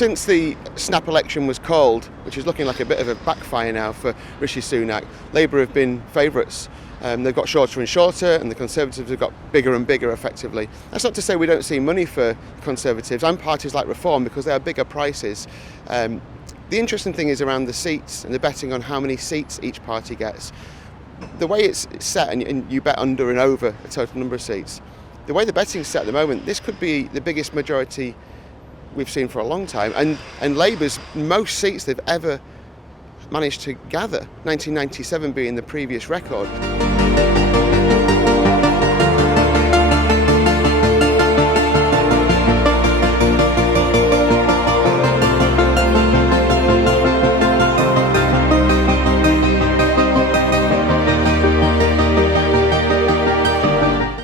since the snap election was called, which is looking like a bit of a backfire now for Rishi Sunak, Labour have been favourites. They've got shorter and shorter, and the Conservatives have got bigger and bigger, effectively. That's not to say we don't see money for Conservatives and parties like Reform, because they are bigger prices. The interesting thing is around the seats and the betting on how many seats each party gets. The way it's set, and you bet under and over a total number of seats, the way the betting's set at the moment, this could be the biggest majority we've seen for a long time, and Labour's most seats they've ever managed to gather, 1997 being the previous record.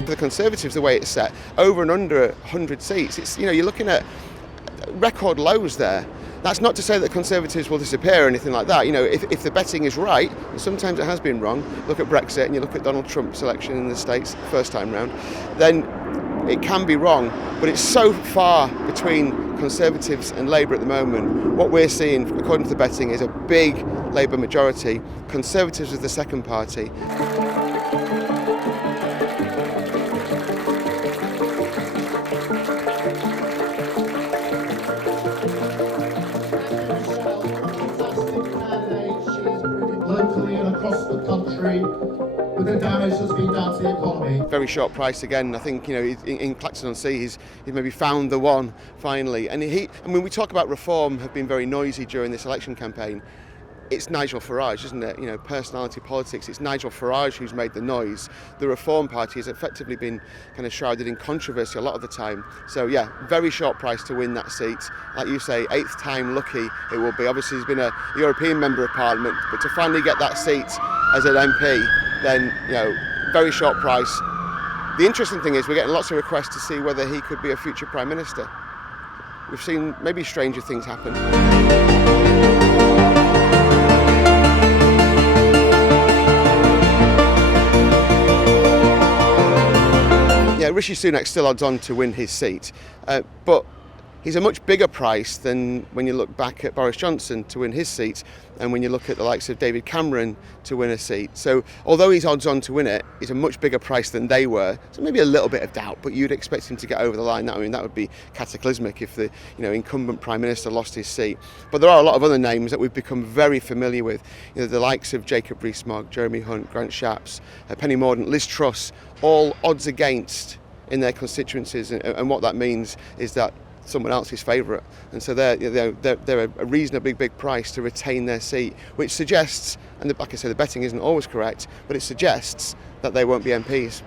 For the Conservatives, the way it's set, over and under 100 seats, it's, you're looking at record lows there. That's not to say that Conservatives will disappear or anything like that. If the betting is right, and sometimes it has been wrong, look at Brexit and you look at Donald Trump's election in the States first time round, then it can be wrong. But it's so far between Conservatives and Labour at the moment. What we're seeing, according to the betting, is a big Labour majority. Conservatives is the second party. Locally and across the country, with the damage that's been done to the economy. Very short price again. I think in Clacton-on-Sea he's maybe found the one finally. And we talk about Reform have been very noisy during this election campaign. It's Nigel Farage, isn't it? Personality politics. It's Nigel Farage who's made the noise. The Reform Party has effectively been kind of shrouded in controversy a lot of the time. So yeah, very short price to win that seat. Like you say, 8th time lucky it will be. Obviously he's been a European Member of Parliament, but to finally get that seat as an MP, then very short price. The interesting thing is we're getting lots of requests to see whether he could be a future Prime Minister. We've seen maybe stranger things happen. Rishi Sunak's still odds on to win his seat, but he's a much bigger price than when you look back at Boris Johnson to win his seat, and when you look at the likes of David Cameron to win a seat. So although he's odds on to win it, he's a much bigger price than they were. So maybe a little bit of doubt, but you'd expect him to get over the line. That would be cataclysmic if the incumbent Prime Minister lost his seat. But there are a lot of other names that we've become very familiar with. The likes of Jacob Rees-Mogg, Jeremy Hunt, Grant Shapps, Penny Mordaunt, Liz Truss, all odds against in their constituencies, and what that means is that someone else is favourite, and so they're a reasonably big price to retain their seat, which suggests, and like I say, the betting isn't always correct, but it suggests that they won't be MPs.